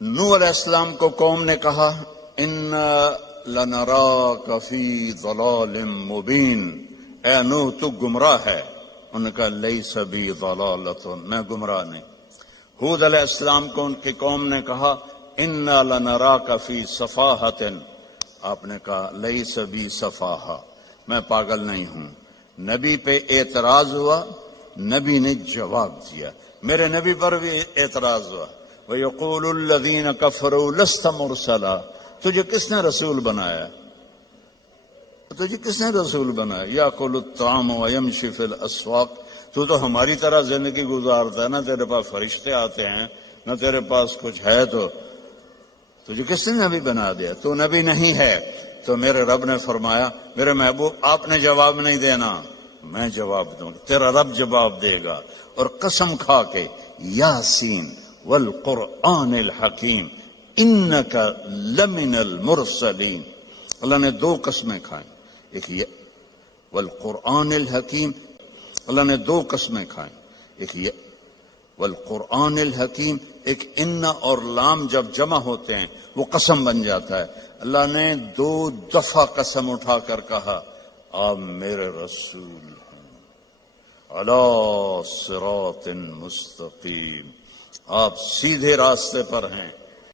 نوح علیہ السلام کو قوم نے کہا انا لنراک فی ضلال مبین، اے نوح تو گمراہ ہے۔ انہوں نے کہا لیس بی ضلالۃ، میں گمراہ نہیں۔ ہود علیہ السلام کو ان کی قوم نے کہا انا لنراک فی سفاہۃ، آپ نے کہا لیس بی سفاہہ، میں پاگل نہیں ہوں۔ نبی پہ اعتراض ہوا، نبی نے جواب دیا۔ میرے نبی پر بھی اعتراض ہوا، وَيَقُولُ الَّذِينَ كَفَرُوا لَسْتَ مُرْسَلًا، تجھے کس نے رسول بنایا؟ تجھے کس نے رسول بنایا؟ يَأْكُلُ الطَّعَامَ وَيَمْشِي فِي الْأَسْوَاقِ، تو ہماری طرح زندگی گزارتا ہے، نہ تیرے پاس فرشتے آتے ہیں نہ تیرے پاس کچھ ہے، تو تجھے کس نے نبی بنا دیا؟ تو نبی نہیں ہے۔ تو میرے رب نے فرمایا میرے محبوب آپ نے جواب نہیں دینا، میں جواب دوں گا، تیرا رب جواب دے گا۔ اور قسم کھا کے یاسین والقرآن الحکیم انک لمن المرسلین، اللہ نے دو قسمیں کھائیں، ایک یہ والقرآن الحکیم، اللہ نے دو قسمیں کھائیں، ایک یہ والقرآن الحکیم، ایک ان اور لام جب جمع ہوتے ہیں وہ قسم بن جاتا ہے۔ اللہ نے دو دفعہ قسم اٹھا کر کہا آپ میرے رسول ہیں، علی صراط مستقیم، آپ سیدھے راستے پر ہیں۔